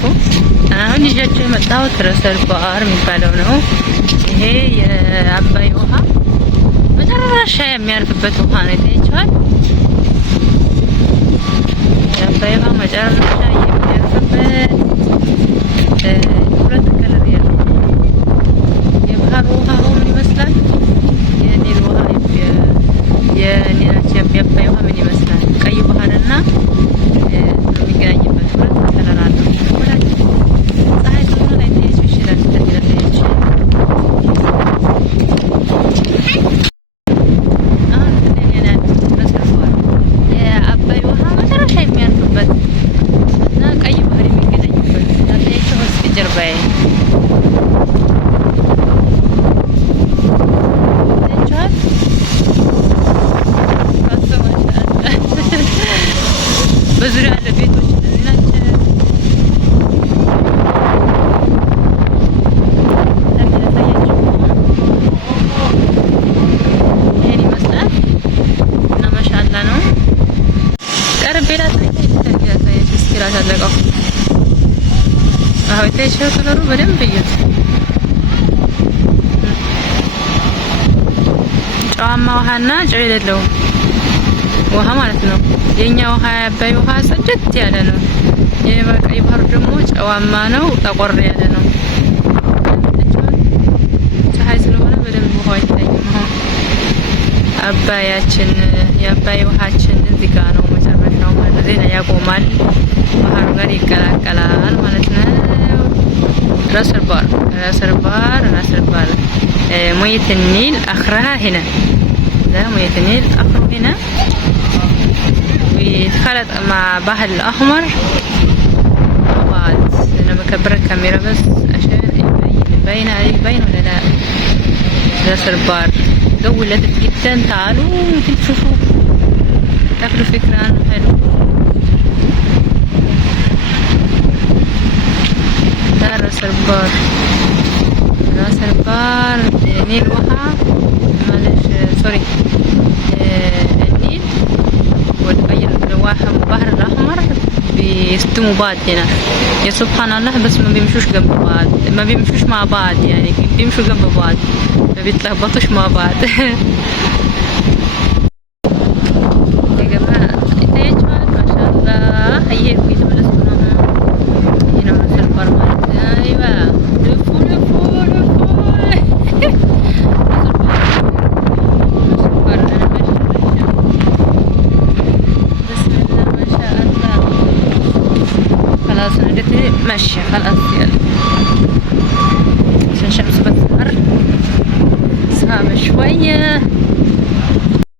شوفوا አሁን ይዣቸው የመጣሁት ረሰርባር የሚባለው ነው። ይሄ የአባይ ውሃ መጨረሻ የሚያርፍበት ውሃ ነው። ይታያችኋል። የአባይ ውሃ መጨረሻ የሚያርፍበት ሁለት ከለር ያለው የባህር ውሃ ምን ይመስላል? የኒል ውሃ የኒላችን የአባይ ውሃ ምን ይመስላል? ቀይ ባህርና የሚገናኝበት ሁለት ከለር አለው። ፀሐይ ስለሆነ ላይ ትንሽ ይችላል ተደረገች። አሁን እንደኔ ረሰርባር የአባይ ውሃ መጨረሻ የሚያርፍበት እና ቀይ ባህር የሚገናኝበት ታያቸው እስኪ ጀርባዬ በዙሪያ ያለ ቤቶች እነዚህ ናቸው። ይሄን ይመስላል እና ማሻአላ ነው። ቀርቤ ላሳያችሁ እስኪ ላሳለቀው። አዎ ይታያችሁ ከለሩ በደንብ እዩት። ጨዋማ ውሃና ጨው የሌለው ውሃ ማለት ነው። የኛ ውሃ የአባይ ውሃ ጽድት ያለ ነው። የቀይ ባህር ደግሞ ጨዋማ ነው፣ ጠቆር ያለ ነው። ፀሐይ ስለሆነ በደንብ ውሃው አይታይም። አባያችን የአባይ ውሃችን እዚህ ጋር ነው መጨረሻው ማለት ነው። ያቆማል፣ ባህሩ ጋር ይቀላቀላል ማለት ነው። ረሰርባር موية النيل آخرها هنا. ده موية النيل آخره هنا ويتخلط مع بحر الأحمر مع بعض. أنا بكبر الكاميرا بس عشان يبين عليك، باين ولا لا؟ راسربار جو لذيذ جدا. تعالوا ممكن تشوفوا تاخدوا فكرة عنه. حلو ده راسربار نيل وها معلش سوري النيل والبير الواحة والبحر الأحمر بيستموا بعض هنا. يا سبحان الله، بس ما بيمشوش جنب بعض، ما بيمشوش مع بعض، يعني بيمشوا جنب بعض ما بيتلخبطوش مع بعض. يا جماعة انتوا ما شاء الله. هي الفيديو بلسكنا هنا مثل برمات. ايوه لفوا لفوا لفوا. خلاص نجت ماشية خلاص. يلا عشان الشمس بتظهر صعبة شوية.